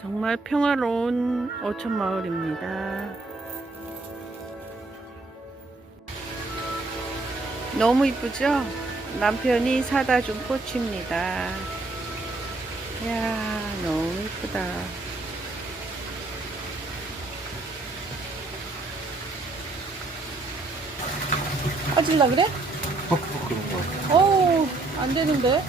정말 평화로운 어촌 마을입니다. 너무 이쁘죠? 남편이 사다 준 꽃입니다. 이야, 너무 이쁘다. 빠질라 그래? 그런 거. 어우, 안 되는데?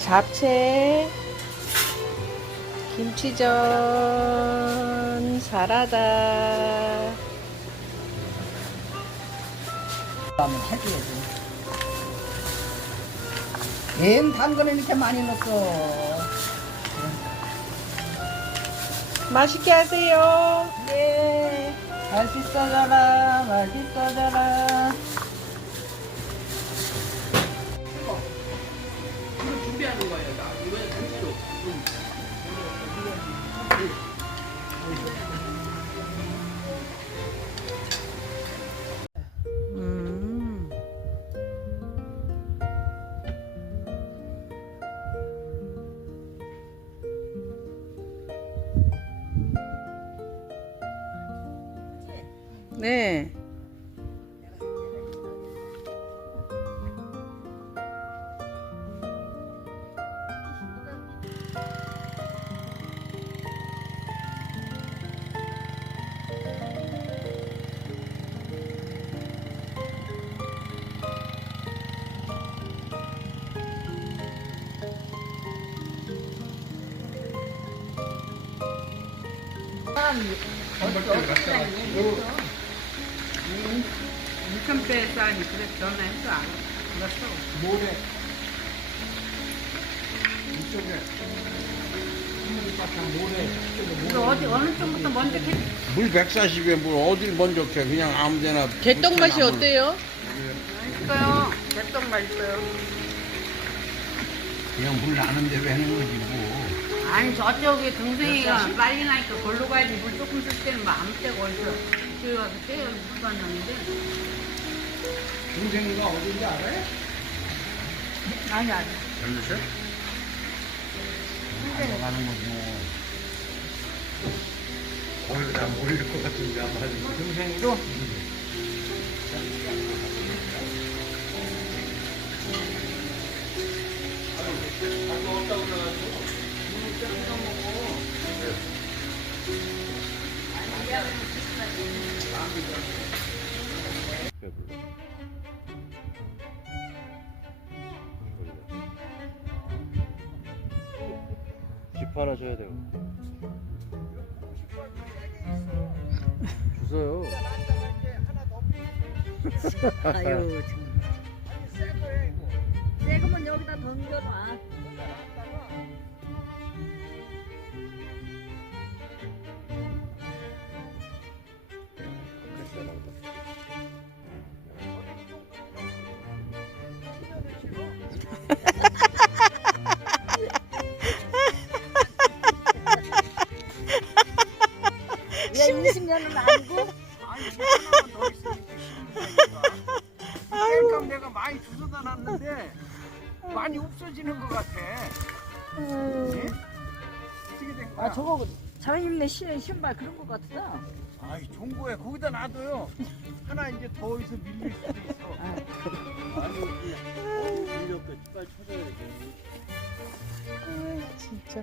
잡채, 김치전, 사라다. 하면 해줘야지. 웬 당근을 이렇게 많이 넣었어. 맛있게 하세요. 예. 맛있어져라, 맛있어져라. 네. 인천 배 에서 하니 그래 전화해서 안 불렀어. 모래. 이쪽에. 한물바탕 모래. 이쪽에 이거 어디 어느 쪽부터 먼저 캐? 물 140에 물 어딜 먼저 캐 그냥 아무데나 개떡 맛이 붙여놔, 물. 어때요? 맛있어요. 개떡 맛있어요. 그냥 물 나는데 왜 하는 거지 뭐 아니 저쪽에 동생이가 빨리 나니까 걸로 가야지 물 조금 쓸 때는 뭐 아무 때가 어 떼요 물도 안 나는데. 동생이가 어딘지 알아요? 아니 아니. 별로셔? 가는 거지 뭐 오늘 다 모일 것 같은데 아마 동생도? 집 하나 줘야 돼요. 주세요. 아유, 참. 새 거면 여기다 던져놔. 왜 20년은 아니고? 셀감 내가 많이 주워다 놨는데 많이 없어지는 것 같아. 예? 어떻게 된 거야? 아, 저거 사장님네 신은 신발 그런 거 같다. 아이 좋은 거야. 거기다 놔둬요. 하나 이제 더 있어 밀릴 수도 있어. 인력 빨리 찾아야 돼. 진짜.